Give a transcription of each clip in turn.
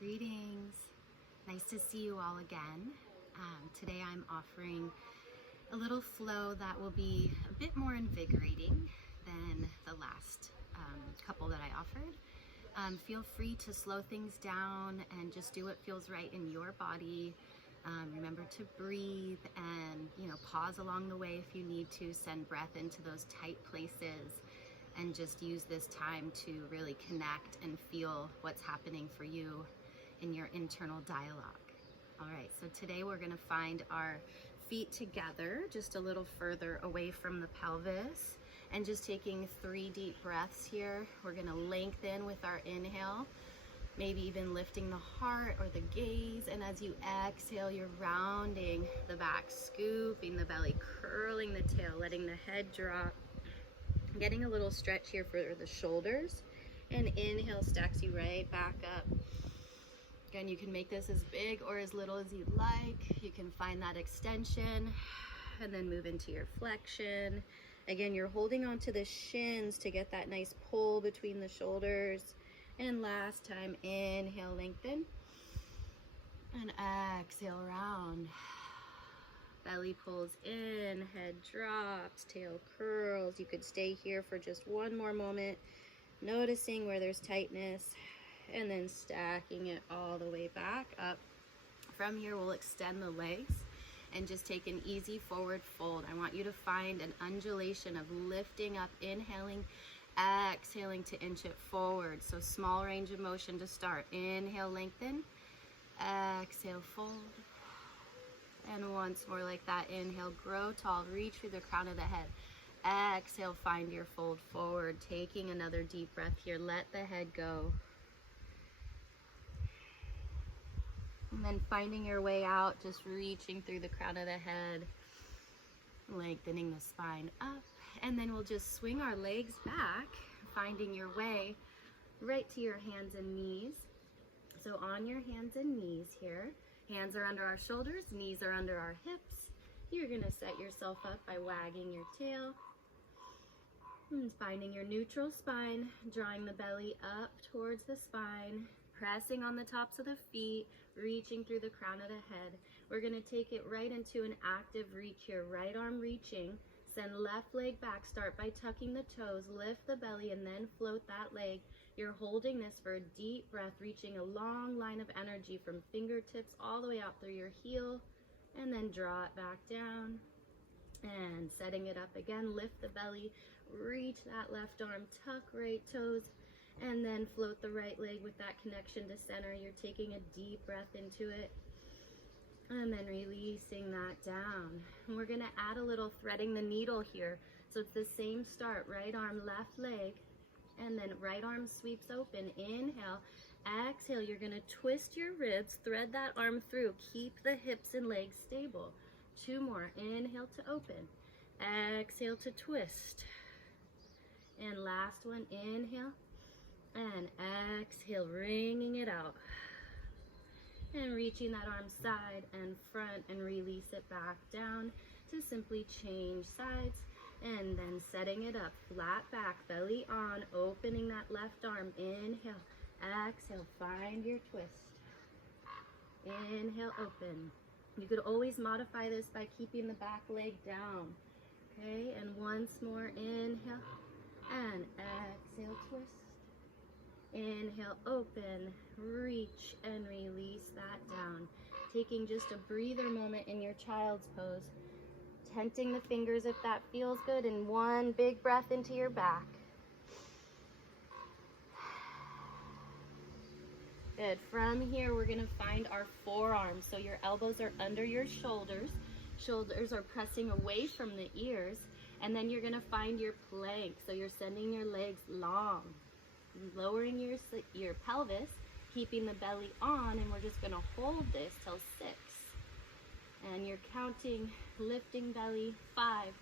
Greetings. Nice to see you all again. Today I'm offering a little flow that will be a bit more invigorating than the last couple that I offered. Feel free to slow things down and just do what feels right in your body. Remember to breathe and pause along the way if you need to. Send breath into those tight places and just use this time to really connect and feel what's happening for you in your internal dialogue. All right, so today we're gonna find our feet together just a little further away from the pelvis and just taking 3 deep breaths here. We're gonna lengthen with our inhale, maybe even lifting the heart or the gaze. And as you exhale, you're rounding the back, scooping the belly, curling the tail, letting the head drop. Getting a little stretch here for the shoulders. And inhale stacks you right back up. Again, you can make this as big or as little as you'd like. You can find that extension and then move into your flexion. Again, you're holding onto the shins to get that nice pull between the shoulders. And last time, inhale, lengthen. And exhale, round. Belly pulls in, head drops, tail curls. You could stay here for just one more moment, noticing where there's tightness, and then stacking it all the way back up. From here, we'll extend the legs and just take an easy forward fold. I want you to find an undulation of lifting up, inhaling, exhaling to inch it forward. So small range of motion to start. Inhale, lengthen, exhale, fold. And once more like that. Inhale, grow tall, reach through the crown of the head. Exhale, find your fold forward. Taking another deep breath here. Let the head go. And then finding your way out, just reaching through the crown of the head, lengthening the spine up. And then we'll just swing our legs back, finding your way right to your hands and knees. So on your hands and knees here, hands are under our shoulders, knees are under our hips. You're gonna set yourself up by wagging your tail and finding your neutral spine, drawing the belly up towards the spine, pressing on the tops of the feet, reaching through the crown of the head. We're gonna take it right into an active reach here. Right arm reaching, send left leg back, start by tucking the toes, lift the belly, and then float that leg. You're holding this for a deep breath, reaching a long line of energy from fingertips all the way out through your heel, and then draw it back down. And setting it up again, lift the belly, reach that left arm, tuck right toes, and then float the right leg with that connection to center. You're taking a deep breath into it and then releasing that down. And we're gonna add a little threading the needle here. So it's the same start, right arm, left leg, and then right arm sweeps open. Inhale, exhale, you're gonna twist your ribs, thread that arm through, keep the hips and legs stable. 2 more, inhale to open, exhale to twist. And last one, inhale, and exhale, wringing it out. And reaching that arm side and front and release it back down to simply change sides. And then setting it up, flat back, belly on, opening that left arm. Inhale, exhale, find your twist. Inhale, open. You could always modify this by keeping the back leg down. Okay, and once more, inhale, and exhale, twist. Inhale, open, reach, and release that down. Taking just a breather moment in your child's pose. Tenting the fingers if that feels good, and one big breath into your back. Good. From here, we're gonna find our forearms. So your elbows are under your shoulders. Shoulders are pressing away from the ears. And then you're gonna find your plank. So you're sending your legs long, lowering your pelvis, keeping the belly on, and we're just gonna hold this till 6. And you're counting, lifting belly, 5,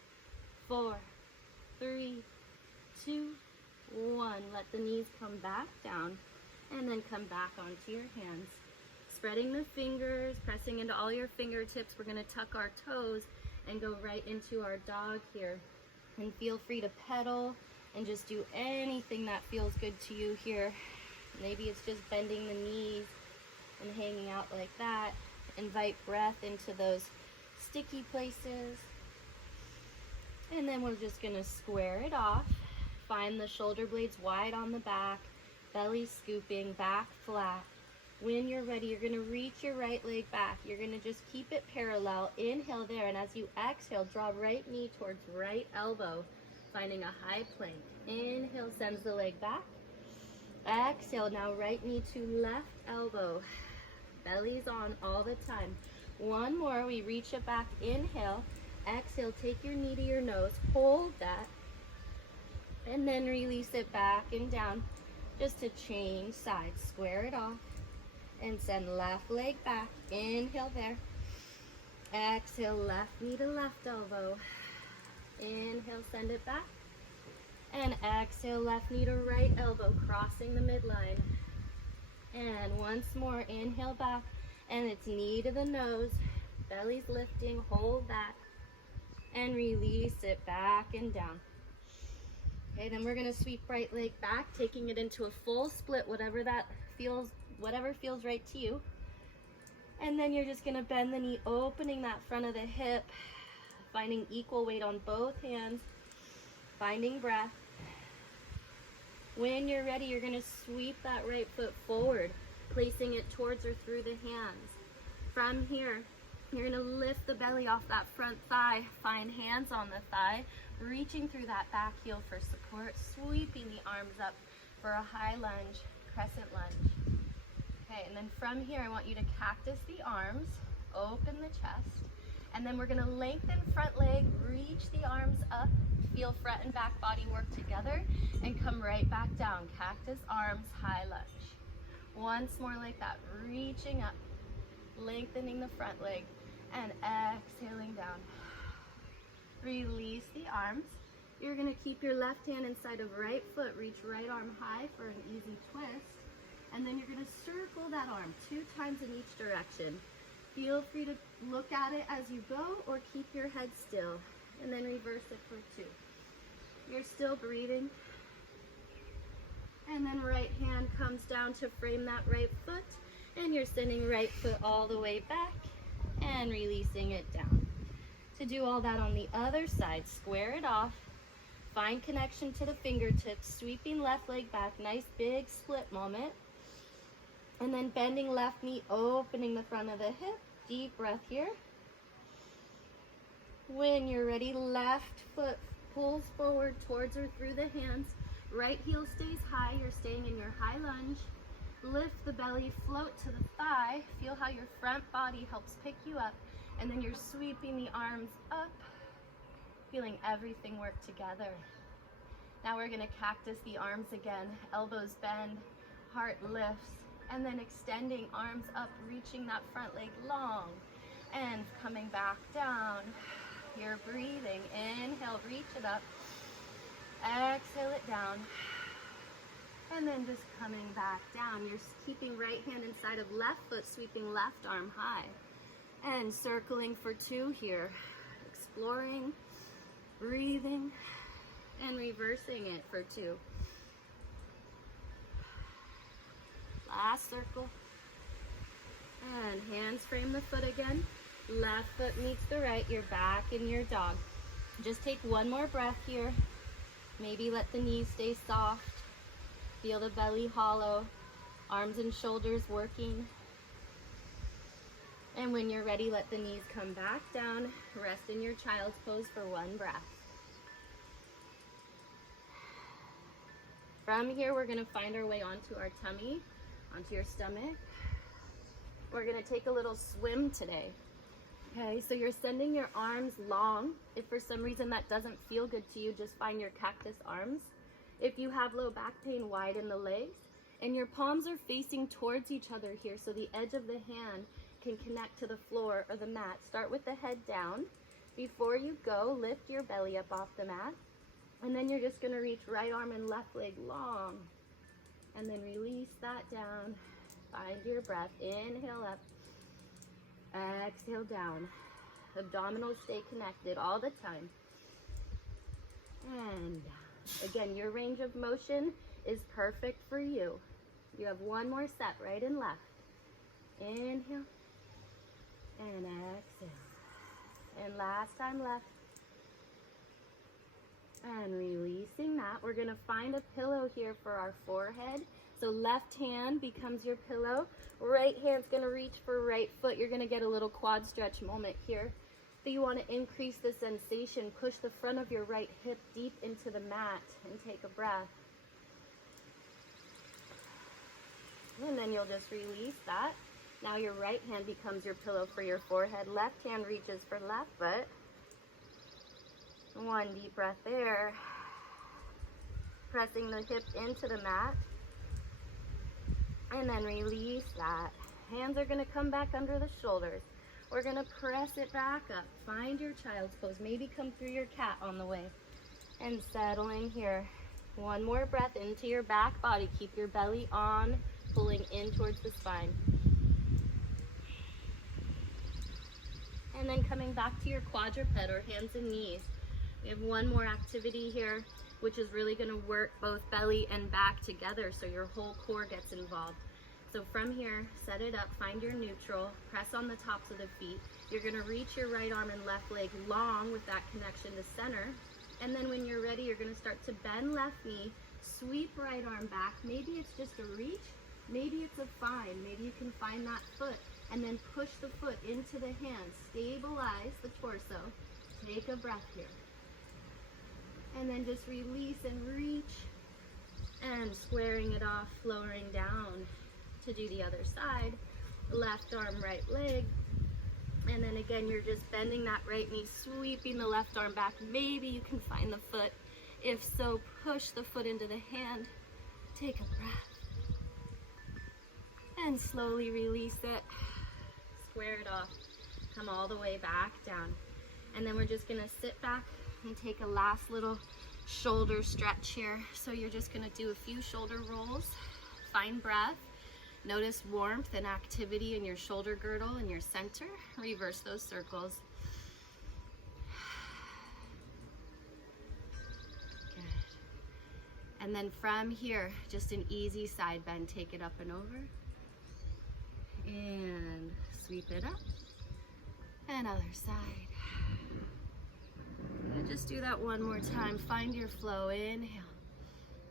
4, 3, 2, 1. Let the knees come back down and then come back onto your hands. Spreading the fingers, pressing into all your fingertips. We're gonna tuck our toes and go right into our dog here. And feel free to pedal and just do anything that feels good to you here. Maybe it's just bending the knees and hanging out like that. Invite breath into those sticky places. And then we're just gonna square it off. Find the shoulder blades wide on the back, belly scooping, back flat. When you're ready, you're gonna reach your right leg back. You're gonna just keep it parallel. Inhale there, and as you exhale, draw right knee towards right elbow, finding a high plank. Inhale, sends the leg back. Exhale, now right knee to left elbow. Belly's on all the time. One more, we reach it back. Inhale, exhale, take your knee to your nose, hold that, and then release it back and down, just to change sides. Square it off, and send left leg back. Inhale there. Exhale, left knee to left elbow. Inhale, send it back. And exhale, left knee to right elbow, crossing the midline. And once more, inhale back, and it's knee to the nose, belly's lifting, hold that, and release it back and down. Okay, then we're gonna sweep right leg back, taking it into a full split, whatever feels right to you. And then you're just gonna bend the knee, opening that front of the hip, finding equal weight on both hands, finding breath. When you're ready, you're gonna sweep that right foot forward, placing it towards or through the hands. From here, you're gonna lift the belly off that front thigh, find hands on the thigh, reaching through that back heel for support, sweeping the arms up for a high lunge, crescent lunge. Okay, and then from here, I want you to cactus the arms, open the chest, and then we're gonna lengthen front leg, reach the arms up, feel front and back body work together, and come right back down. Cactus arms, high lunge. Once more like that, reaching up, lengthening the front leg, and exhaling down. Release the arms. You're gonna keep your left hand inside of right foot, reach right arm high for an easy twist, and then you're gonna circle that arm 2 times in each direction. Feel free to look at it as you go or keep your head still, and then reverse it for 2. You're still breathing. And then right hand comes down to frame that right foot, and you're sending right foot all the way back and releasing it down. To do all that on the other side, square it off, find connection to the fingertips, sweeping left leg back, nice big split moment, and then bending left knee, opening the front of the hip, deep breath here. When you're ready, left foot pulls forward towards or through the hands, right heel stays high, you're staying in your high lunge. Lift the belly, float to the thigh, feel how your front body helps pick you up, and then you're sweeping the arms up, feeling everything work together. Now we're gonna cactus the arms again, elbows bend, heart lifts, and then extending arms up, reaching that front leg long, and coming back down. You're breathing, inhale, reach it up, exhale it down, and then just coming back down. You're keeping right hand inside of left foot, sweeping left arm high, and circling for 2 here, exploring, breathing, and reversing it for 2. Last circle, and hands frame the foot again. Left foot meets the right, you're back in your dog. Just take one more breath here. Maybe let the knees stay soft. Feel the belly hollow, arms and shoulders working. And when you're ready, let the knees come back down. Rest in your child's pose for 1 breath. From here, we're gonna find our way onto our tummy, onto your stomach. We're gonna take a little swim today. Okay, so you're sending your arms long. If for some reason that doesn't feel good to you, just find your cactus arms. If you have low back pain, widen the legs. And your palms are facing towards each other here, so the edge of the hand can connect to the floor or the mat. Start with the head down. Before you go, lift your belly up off the mat. And then you're just gonna reach right arm and left leg long. And then release that down. Find your breath, inhale up. Exhale down. Abdominals stay connected all the time. And again, your range of motion is perfect for you. You have 1 more set, right and left. Inhale. And exhale. And last time left. And releasing that, we're gonna find a pillow here for our forehead. So left hand becomes your pillow. Right hand's gonna reach for right foot. You're gonna get a little quad stretch moment here. If you wanna increase the sensation, push the front of your right hip deep into the mat and take a breath. And then you'll just release that. Now your right hand becomes your pillow for your forehead. Left hand reaches for left foot. One deep breath there. Pressing the hip into the mat. And then release that. Hands are going to come back under the shoulders. We're going to press it back up. Find your child's pose. Maybe come through your cat on the way. And settle in here. One more breath into your back body. Keep your belly on, pulling in towards the spine. And then coming back to your quadruped or hands and knees. We have one more activity here, which is really going to work both belly and back together so your whole core gets involved. So from here, set it up, find your neutral, press on the tops of the feet. You're going to reach your right arm and left leg long with that connection to center. And then when you're ready, you're going to start to bend left knee, sweep right arm back. Maybe it's just a reach, maybe it's a find. Maybe you can find that foot and then push the foot into the hand. Stabilize the torso. Take a breath here. And then just release and reach and squaring it off, lowering down to do the other side. Left arm, right leg. And then again, you're just bending that right knee, sweeping the left arm back. Maybe you can find the foot. If so, push the foot into the hand. Take a breath. And slowly release it. Square it off. Come all the way back down. And then we're just gonna sit back and take a last little shoulder stretch here. So you're just gonna do a few shoulder rolls. Find breath. Notice warmth and activity in your shoulder girdle and your center. Reverse those circles. Good. And then from here, just an easy side bend. Take it up and over. And sweep it up. And other side. And just do that one more time. Find your flow. Inhale.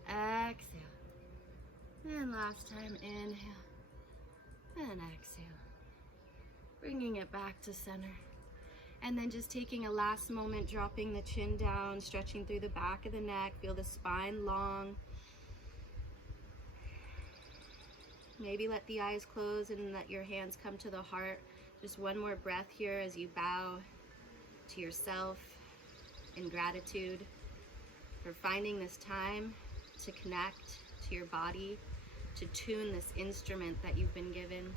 Exhale. And last time, inhale. And exhale. Bringing it back to center. And then just taking a last moment, dropping the chin down, stretching through the back of the neck. Feel the spine long. Maybe let the eyes close and let your hands come to the heart. Just one more breath here as you bow to yourself in gratitude for finding this time to connect to your body, to tune this instrument that you've been given.